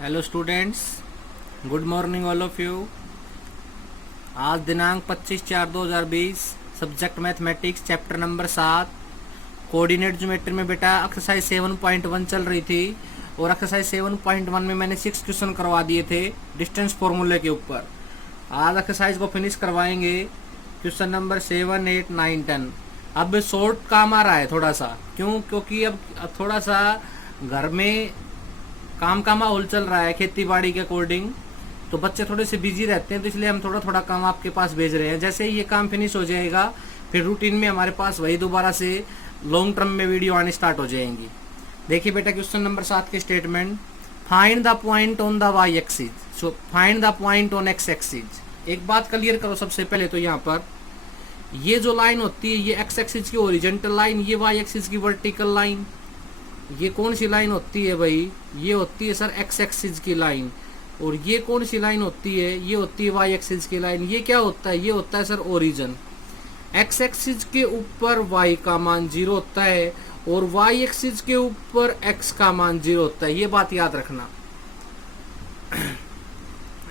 Hello students, good morning all of you. आज दिनांक 25/4/2020, subject mathematics, chapter number 7, coordinate geometry में बेटा exercise 7.1 चल रही थी और एक्सरसाइज 7.1 में मैंने 6 क्वेश्चन करवा दिए थे डिस्टेंस फॉर्मूले के ऊपर। आज एक्सरसाइज को फिनिश करवाएंगे क्वेश्चन नंबर 7, 8, 9, 10। अब शॉर्ट काम आ रहा है थोड़ा सा, क्योंकि अब थोड़ा सा घर में काम का माहौल चल रहा है खेती बाड़ी के अकॉर्डिंग, तो बच्चे थोड़े से बिजी रहते हैं, तो इसलिए हम थोड़ा थोड़ा काम आपके पास भेज रहे हैं। जैसे ही ये काम फिनिश हो जाएगा फिर रूटीन में हमारे पास वही दोबारा से लॉन्ग टर्म में वीडियो आनी स्टार्ट हो जाएंगी। देखिए बेटा क्वेश्चन नंबर 7 के statement, find the point on the Y axis, so find the point on X axis. एक बात क्लियर करो सबसे पहले, तो यहाँ पर ये जो लाइन होती है ये एक्स एक्सिस की ओरिजेंटल लाइन, ये वाई एक्सिस की वर्टिकल लाइन। ये कौन सी लाइन होती है भाई? ये होती है सर एक्स एक्सिस की लाइन। और ये कौन सी लाइन होती है? ये होती है वाई एक्सिस की लाइन। ये क्या होता है? ये होता है सर ओरिजिन। एक्स एक्सिस के ऊपर वाई का मान 0 होता है और वाई एक्सिस के ऊपर एक्स का मान 0 होता है। ये बात याद रखना।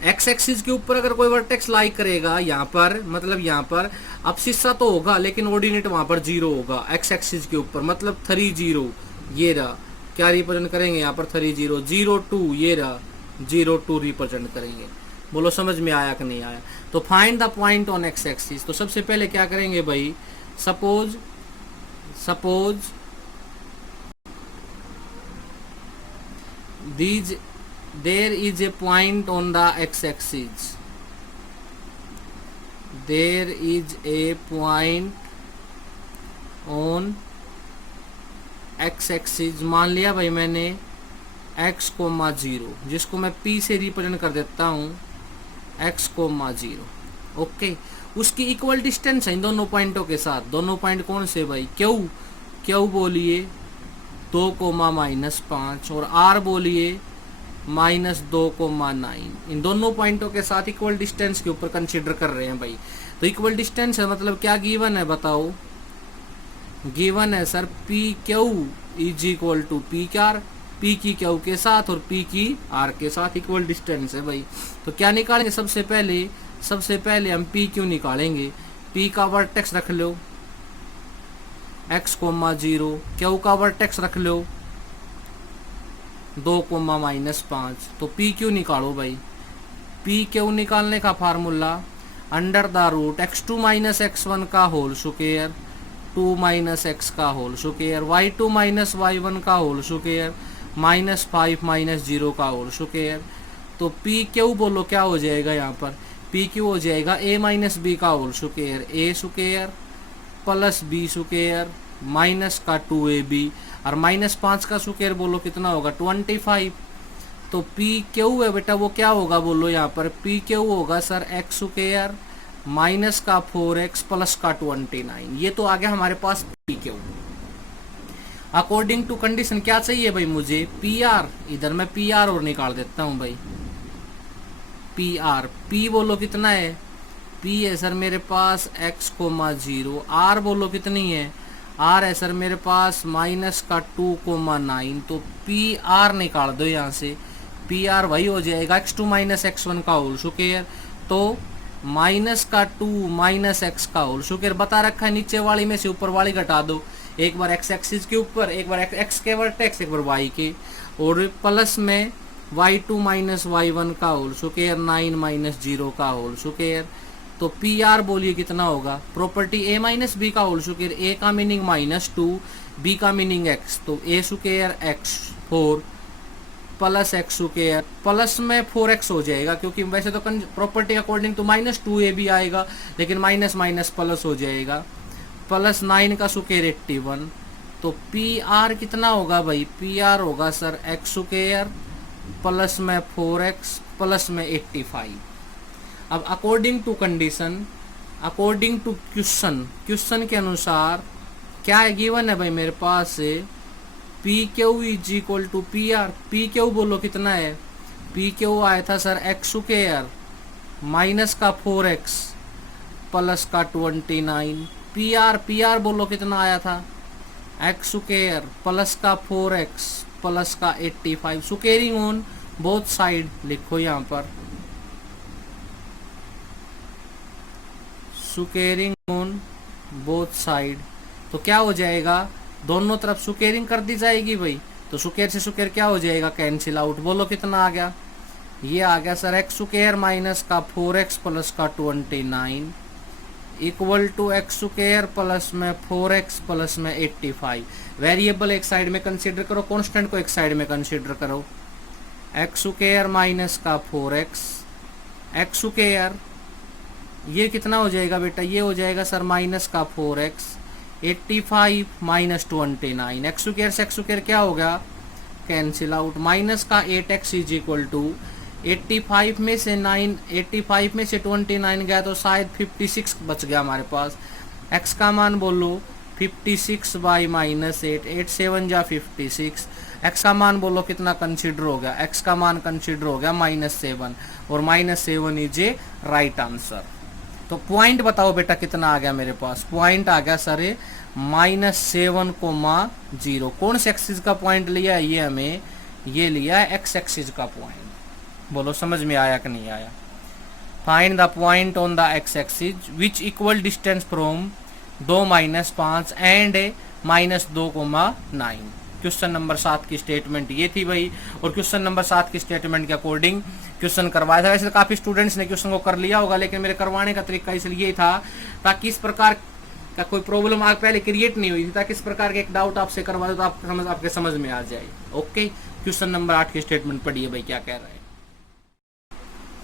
एक्स एक्सिस के ऊपर अगर कोई वर्टेक्स लाई करेगा यहाँ पर, मतलब यहाँ पर अब शीशा तो होगा लेकिन ऑर्डिनेट वहां पर 0 होगा एक्स एक्सिस के ऊपर, मतलब 3, 0। ये रहा, क्या रिप्रेजेंट करेंगे यहाँ पर? 3, 0, 0, 2। ये रहा 0, 2 रिप्रेजेंट करेंगे। बोलो समझ में आया कि नहीं आया? तो find the point on X axis. तो सबसे पहले क्या करेंगे भाई? Suppose these there is a point on the x axis, there is a point on x axis। मान लिया भाई मैंने x, 0, जिसको मैं p से रिप्रेजेंट कर देता हूँ x, 0। ओके, उसकी इक्वल डिस्टेंस है इन दोनों पॉइंटों के साथ। दोनों पॉइंट कौन से भाई? क्यू बोलिए 2, -5 और r बोलिए -2, 9। इन दोनों पॉइंटों के साथ इक्वल डिस्टेंस के ऊपर कंसीडर कर रहे हैं भाई। तो इक्वल डिस्टेंस है मतलब क्या गिवन है बताओ? गिवन है sir P Q is equal to P R, P की क्यू के साथ और पी की आर के साथ इक्वल डिस्टेंस है भाई। तो क्या निकालेंगे? सबसे पहले हम पी क्यू निकालेंगे। पी का वर्टेक्स रख लो x, 0, क्यू का वर्टेक्स रख लो 2, -5। तो पी क्यू निकालो भाई। पी क्यू निकालने का formula under the root x2 - x1 का होल स्क्वायर, 2 - x का होल स्क्वायर, y2 - y1 का होल स्क्वायर, -5 - 0 का होल स्क्वायर। तो पी क्यू बोलो क्या हो जाएगा यहाँ पर? पी क्यू हो जाएगा a - b का whole square, a square plus b square minus का 2ab और -5 का स्क्वायर बोलो कितना होगा? 25। तो पी क्यू है बेटा वो क्या होगा बोलो यहाँ पर? पी क्यू होगा सर एक्स स्क्वायर माइनस का 4x प्लस का 29। ये तो आ गया हमारे पास P Q. According to condition क्या चाहिए भाई मुझे? P R. इधर मैं पी आर और निकाल देता हूँ भाई। पी आर, पी बोलो कितना है? पी है सर मेरे पास x, 0। आर बोलो कितनी है? आर है सर मेरे पास माइनस का 2, 9। तो पी आर निकाल दो यहाँ से। पी आर वही हो जाएगा x2 - x1 का होल स्क्वायर, तो माइनस का 2 - x का होल स्क्वायर बता रखा है। नीचे वाली में से ऊपर वाली घटा दो, एक बार x एक्सिस के ऊपर, एक बार x के वर्टेक्स, एक बार y के, और प्लस में y2 - y1 का होल स्क्वायर, 9 - 0 का होल स्क्वायर। तो पी आर बोलिए कितना होगा? प्रॉपर्टी a - b का होल स्क्वायर, a का मीनिंग -2, b का मीनिंग x, तो a square x 4 plus x square plus में 4x हो जाएगा, क्योंकि वैसे तो प्रॉपर्टी अकॉर्डिंग तो -2ab आएगा लेकिन माइनस माइनस प्लस हो जाएगा, प्लस 9 का स्क्वायर 81। तो पी आर कितना होगा भाई? पी आर होगा सर x स्क्वायर प्लस में 4x प्लस में 85। अब according to condition, according to question के अनुसार क्या है गिवन है भाई मेरे पास से? P Q is equal to P R. P Q बोलो कितना है? पी क्यू आया था सर एक्स स्क्वायर माइनस का 4x प्लस का 29। पी आर बोलो कितना आया था? एक्स स्क्वायर प्लस का 4x प्लस का 85। स्क्वेयरिंग ऑन बोथ साइड लिखो यहाँ पर, स्क्वेयरिंग ऑन बोथ साइड। तो क्या हो जाएगा, दोनों तरफ स्क्वेयरिंग कर दी जाएगी भाई, तो स्क्वेयर से स्क्वेयर क्या हो जाएगा, कैंसिल आउट। बोलो कितना आ गया, ये आ गया सर एक्स स्क्वेयर माइनस का 4x प्लस का 29 equal to X square plus में 4x प्लस में 85। वेरिएबल एक साइड में कंसीडर करो, कांस्टेंट को एक साइड में कंसीडर करो। एक्स स्क्वेयर माइनस का 4x, एक्स स्क्वेयर ये कितना हो जाएगा बेटा, ये हो जाएगा सर माइनस का 4x 85 माइनस 29। एक्स स्क्वेयर से एक्स स्क्वेयर क्या हो गया, कैंसिल आउट। माइनस का 8x इज इक्वल टू 85 में से 29 गया तो शायद 56 बच गया हमारे पास। x का मान बोलो 56 बाई माइनस 8 7 जा 56। x का मान बोलो कितना कंसीडर हो गया, x का मान कंसीडर हो गया -7 और -7 इज ए राइट आंसर। तो पॉइंट बताओ बेटा कितना आ गया मेरे पास, पॉइंट आ गया सर -7,0। कौन से एक्सिस का पॉइंट लिया है, ये हमें ये लिया है एक्स एक्सिस का पॉइंट। बोलो समझ में आया कि नहीं आया। Find the point on the x axis which equal distance from 2 - 5 and -2,9। Question number 7 की स्टेटमेंट ये थी भाई, और क्वेश्चन नंबर 7 की स्टेटमेंट के अकॉर्डिंग क्वेश्चन करवाया था। वैसे काफी स्टूडेंट्स ने क्वेश्चन को कर लिया होगा, लेकिन मेरे करवाने का तरीका इसलिए था ताकि इस प्रकार का कोई प्रॉब्लम आप पहले क्रिएट नहीं हुई थी, ताकि इस प्रकार के एक डाउट आपसे करवा दो तो आपके समझ में आ जाए। ओके, क्वेश्चन नंबर 8 की स्टेटमेंट पढ़िए भाई क्या कह रहा है।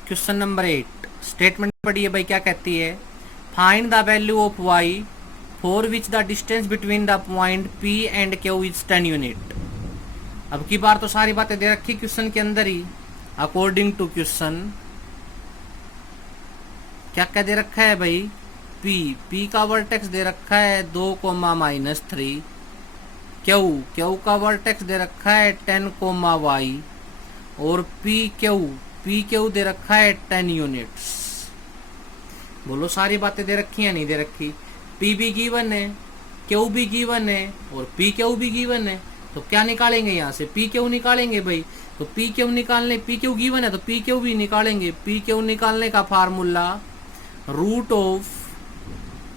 क्वेश्चन नंबर 8 स्टेटमेंट पढ़िए भाई क्या कहती है। Find the value of y for which the distance between the point P and Q is 10 unit. अब की बार तो सारी बातें दे रखी क्वेश्चन के अंदर ही। अकॉर्डिंग टू क्वेश्चन क्या क्या दे रखा है भाई, P का वर्टेक्स दे रखा है 2,-3, Q का वर्टेक्स दे रखा है 10,y और PQ दे रखा है 10 यूनिट्स। बोलो सारी बातें दे रखी है नहीं दे रखी। P भी गिवन है, Q भी गिवन है और PQ भी गिवन है, तो क्या निकालेंगे यहाँ से, PQ निकालेंगे भाई। तो PQ निकालने, PQ गिवन है तो PQ भी निकालेंगे। PQ निकालने का formula root of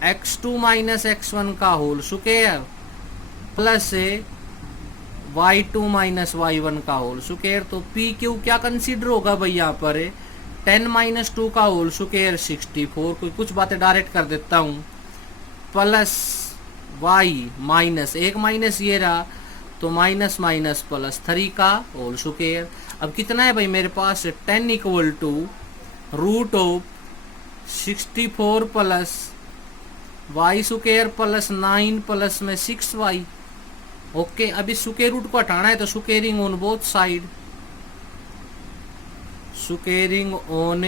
x2 - x1 का whole square plus y2 - y1 का होल स्क्वायर। तो PQ क्या कंसीडर होगा भाई यहाँ पर 10 - 2 का होल स्क्वायर 64। कुछ बातें डायरेक्ट कर देता हूँ, प्लस y माइनस एक माइनस ये रहा तो माइनस प्लस 3 का होल स्क्वायर। अब कितना है भाई मेरे पास 10 equal to root of 64 plus y square plus 9 plus में 6y। ओके, अब इस स्क्वायर रूट को हटाना है तो squaring on both side, squaring on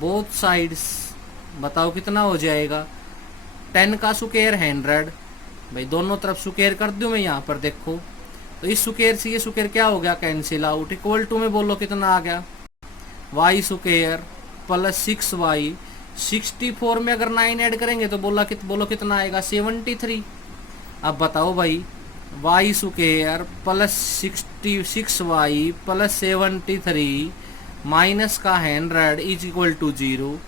both sides. बताओ कितना हो जाएगा, 10 का स्क्वायर 100 भाई, दोनों तरफ स्क्वायर कर दूं मैं यहाँ पर देखो, तो इस स्क्वायर से ये स्क्वायर क्या हो गया, कैंसिल आउट। इक्वल टू में बोलो कितना आ गया, y स्क्वायर प्लस 6y। 64 में अगर 9 ऐड करेंगे तो बोलो कितना आएगा 73। अब बताओ भाई y square plus 66y plus 73 minus का 100 is equal to 0।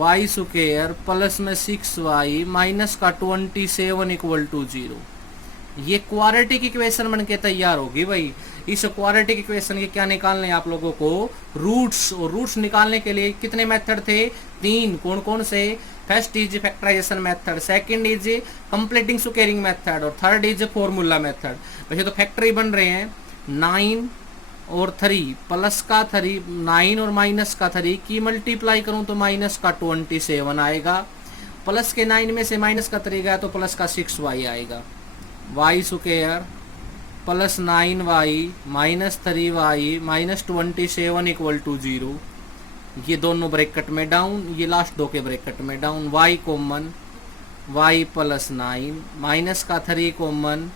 y square plus में 6y माइनस का 27 इक्वल टू 0। ये क्वाड्रेटिक इक्वेशन बन के तैयार होगी भाई। इस क्वाड्रेटिक इक्वेशन के क्या निकालने हैं आप लोगों को, रूट्स। और रूट्स निकालने के लिए कितने मेथड थे, 3। कौन कौन से, first is factorization method, second is completing squaring method और थर्ड इज फॉर्मूला मेथड। वैसे तो फैक्टरी बन रहे हैं 9 और 3, प्लस का 3 9 और माइनस का 3 की मल्टीप्लाई करूं तो माइनस का 27 आएगा, प्लस के 9 में से माइनस का 3 गया तो प्लस का 6y आएगा। y square plus 9y minus 3y minus 27 equal to 0। ये दोनों ब्रैकेट में डाउन, ये लास्ट दो के ब्रैकेट में down. y common, y plus 9 minus का 3 common,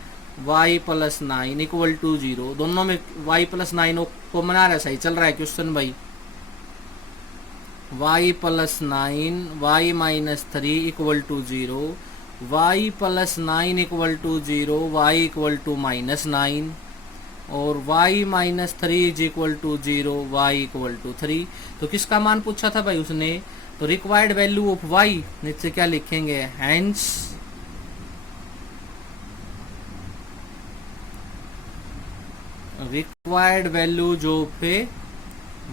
y plus 9 equal to 0। दोनों में y प्लस 9 कॉमन आ रहा है, सही चल रहा है क्वेश्चन भाई। y plus 9 y minus 3 equal to 0, y plus 9 equal to 0, y equal to minus 9, और y minus 3 is equal to 0, Y equal to 3। तो किसका मान पूछा था भाई उसने? तो रिक्वायर्ड वैल्यू ऑफ y नीचे क्या लिखेंगे, हेंस रिक्वायर्ड वैल्यू जो पे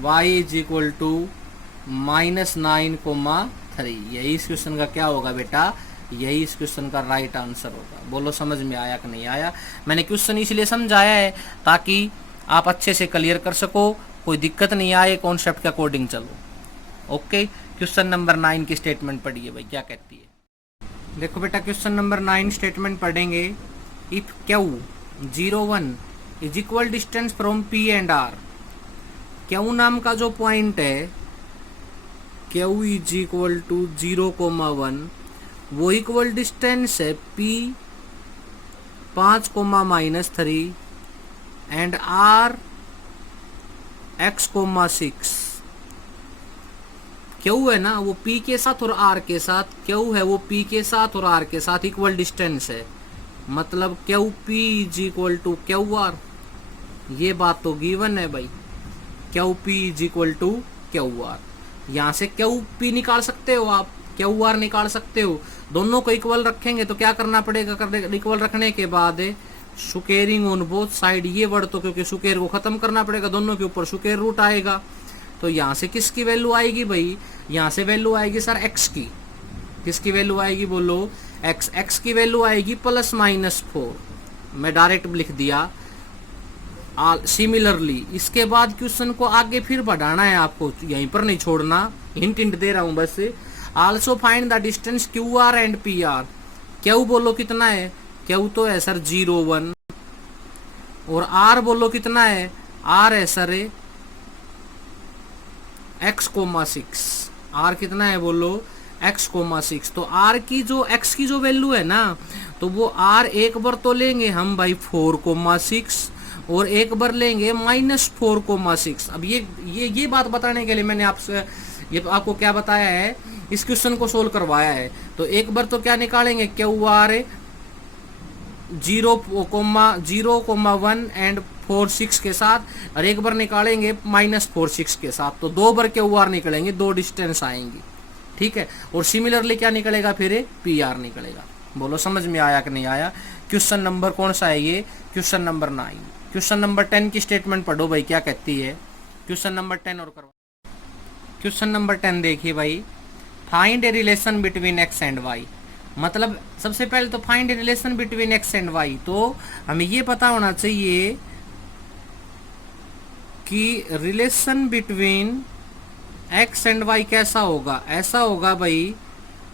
y इज इक्वल टू -9,3। यही इस क्वेश्चन का क्या होगा बेटा? यही इस क्वेश्चन का राइट आंसर होगा। बोलो समझ में आया कि नहीं आया? मैंने क्वेश्चन इसलिए समझाया है ताकि आप अच्छे से क्लियर कर सको, कोई दिक्कत नहीं आए, कॉन्सेप्ट के अकॉर्डिंग चलो। ओके, क्वेश्चन नंबर 9 की स्टेटमेंट पढ़िए भाई, क्या कहती है। देखो बेटा, क्वेश्चन नंबर 9 स्टेटमेंट पढ़ेंगे। If Q 0,1 is equal distance from P and R. Q नाम का जो पॉइंट है, क्यू इज इक्वल टू 0,1, वो इक्वल डिस्टेंस है P 5, -3 and R X, 6। Q है ना वो P के साथ और R के साथ, क्यू है वो P के साथ और R के साथ इक्वल डिस्टेंस है, मतलब Q P is equal to Q R। ये बात तो गिवन है भाई, Q P is equal to Q R। यहाँ से क्यू P निकाल सकते हो आप, क्यू आर निकाल सकते हो। दोनों को इक्वल रखेंगे तो क्या करना पड़ेगा? इक्वल रखने के बाद स्क्वेयरिंग ऑन बोथ साइड, ये वर्ड तो क्योंकि स्क्वेयर को खत्म करना पड़ेगा, दोनों के ऊपर स्क्वेयर रूट आएगा। तो यहाँ से किसकी वैल्यू आएगी भाई? यहाँ से वैल्यू आएगी सर एक्स की। किसकी वैल्यू आएगी बोलो? एक्स। एक्स की वैल्यू आएगी +-4। मैं डायरेक्ट लिख दिया। सिमिलरली इसके बाद क्वेश्चन को आगे फिर बढ़ाना है आपको, यहीं पर नहीं छोड़ना, हिंट दे रहा हूं बस। Also find the distance Q R and P R. Q बोलो कितना है? क्यू तो है सर 0,1, और आर बोलो कितना है? आर है सर x, 6। आर कितना है बोलो? x, 6। तो आर की जो x की जो वैल्यू है ना, तो वो आर एक बार तो लेंगे हम भाई 4,6, और एक बार लेंगे -4,6। अब ये बात बताने के लिए मैंने आपसे ये आपको क्या बताया है, इस क्वेश्चन को सोल्व करवाया है। तो एक बार तो क्या निकालेंगे, क्यू आर 0,1 एंड 4,6 के साथ, और एक बार निकालेंगे -4,6 के साथ। तो दो बार क्यू आर निकलेंगे, दो डिस्टेंस आएंगी, ठीक है। और सिमिलरली क्या निकलेगा फिर? पी आर निकलेगा। बोलो समझ में आया कि नहीं आया? क्वेश्चन नंबर कौन सा है ये? Question number 9। क्वेश्चन नंबर 10 की स्टेटमेंट पढ़ो भाई, क्या कहती है। क्वेश्चन नंबर 10 और करवा। क्वेश्चन नंबर 10 देखिए भाई, find a relation between X and Y. मतलब सबसे पहले तो find a relation between X and Y, तो हमें ये पता होना चाहिए कि relation between X and Y कैसा होगा। ऐसा होगा भाई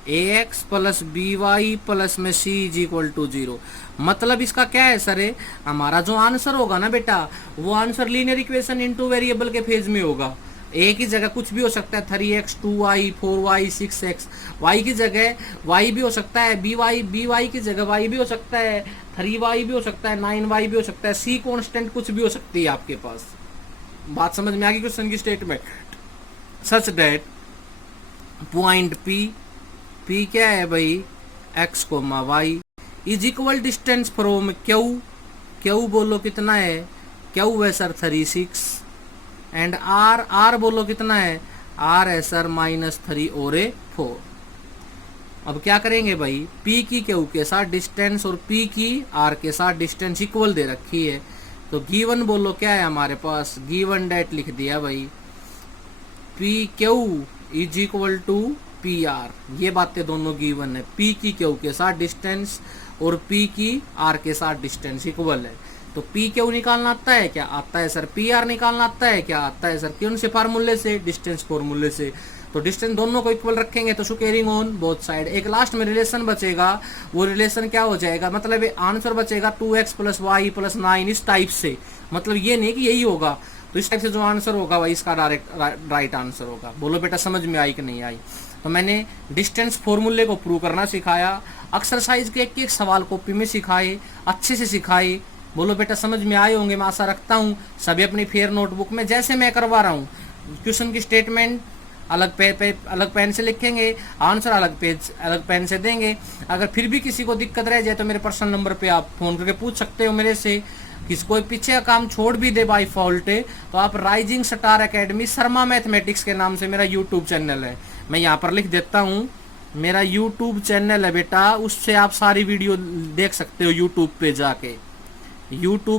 ax + by + में c इज इक्वल टू 0। मतलब इसका क्या है सर? हमारा जो आंसर होगा ना बेटा, वो answer linear equation into variable के फेज में होगा। a की जगह कुछ भी हो सकता है, 3x, 2y, 4y, 6x। y की जगह y भी हो सकता है, by की जगह y भी हो सकता है, 3y भी हो सकता है, 9y भी हो सकता है, c कांस्टेंट कुछ भी हो सकती है आपके पास। बात समझ में आ गई क्वेश्चन की statement? Such that point p क्या है भाई? x, y is equal distance from Q बोलो कितना है? क्यू है सर 36, एंड r बोलो कितना है? r है सर -3 और 4। अब क्या करेंगे भाई? p की क्यू के साथ डिस्टेंस और p की r के साथ डिस्टेंस इक्वल दे रखी है। तो गिवन बोलो क्या है हमारे पास? गिवन डेट लिख दिया भाई, p Q is equal to P R. ये बातें दोनों गिवन है, p की क्यू के साथ डिस्टेंस और p की r के साथ डिस्टेंस इक्वल है। तो p क्यू निकालना आता है क्या? आता है सर। पी आर निकालना आता है क्या? आता है सर। कौन से फार्मूले से? डिस्टेंस फार्मूले से। तो डिस्टेंस दोनों को इक्वल रखेंगे तो स्क्वेयरिंग ऑन बोथ साइड। एक लास्ट में रिलेशन बचेगा, वो रिलेशन क्या हो जाएगा? मतलब आंसर बचेगा 2x + y + 9 इस टाइप से। मतलब ये नहीं कि यही होगा, तो इस टाइप से जो आंसर होगा वही इसका डायरेक्ट राइट आंसर होगा। बोलो बेटा समझ में आई कि नहीं आई? तो मैंने डिस्टेंस फॉर्मूले को प्रूव करना सिखाया, एक्सरसाइज के एक सवाल कॉपी में सिखाए, अच्छे से सिखाए। बोलो बेटा समझ में आए होंगे, मैं आशा रखता हूँ। सभी अपनी फेयर नोटबुक में जैसे मैं करवा रहा हूँ, क्वेश्चन की स्टेटमेंट अलग पेन से लिखेंगे, आंसर अलग पेन से देंगे। अगर फिर भी किसी को दिक्कत रह जाए तो मेरे पर्सनल नंबर पे आप फोन करके पूछ सकते हो मेरे से। किसी कोई पीछे का काम छोड़ भी दे बाई फॉल्ट तो आप rising star academy Sharma mathematics के नाम से मेरा यूट्यूब चैनल है, मैं यहाँ पर लिख देता हूँ। मेरा यूट्यूब चैनल है बेटा, उससे आप सारी वीडियो देख सकते हो। यूट्यूब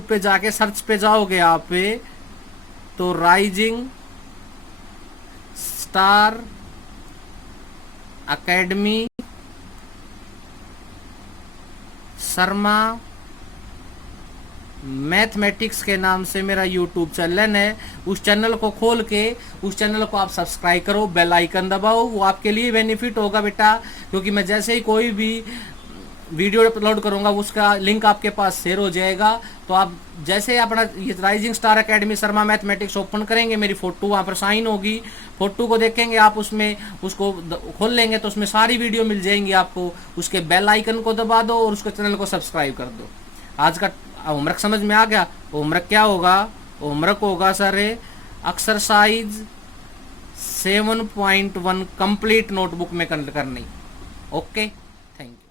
पे जाके सर्च पे जाओगे आप पे तो rising star academy Sharma mathematics के नाम से मेरा यूट्यूब चैनल है। उस चैनल को खोल के उस चैनल को आप सब्सक्राइब करो, बेल आइकन दबाओ, वो आपके लिए बेनिफिट होगा बेटा, क्योंकि मैं जैसे ही कोई भी वीडियो अपलोड करूंगा उसका लिंक आपके पास शेयर हो जाएगा। तो आप जैसे अपना ये rising star academy Sharma mathematics open करेंगे, मेरी फोटो वहाँ पर साइन होगी, फोटो को देखेंगे आप, उसमें उसको खोल लेंगे तो उसमें सारी वीडियो मिल जाएंगी आपको। उसके बेल आइकन को दबा दो और उसके चैनल को सब्सक्राइब कर दो। आज का होमवर्क समझ में आ गया? होमवर्क क्या होगा? होमवर्क होगा सर एक्सरसाइज 7.1 कंप्लीट नोटबुक में करनी। Okay, thank you.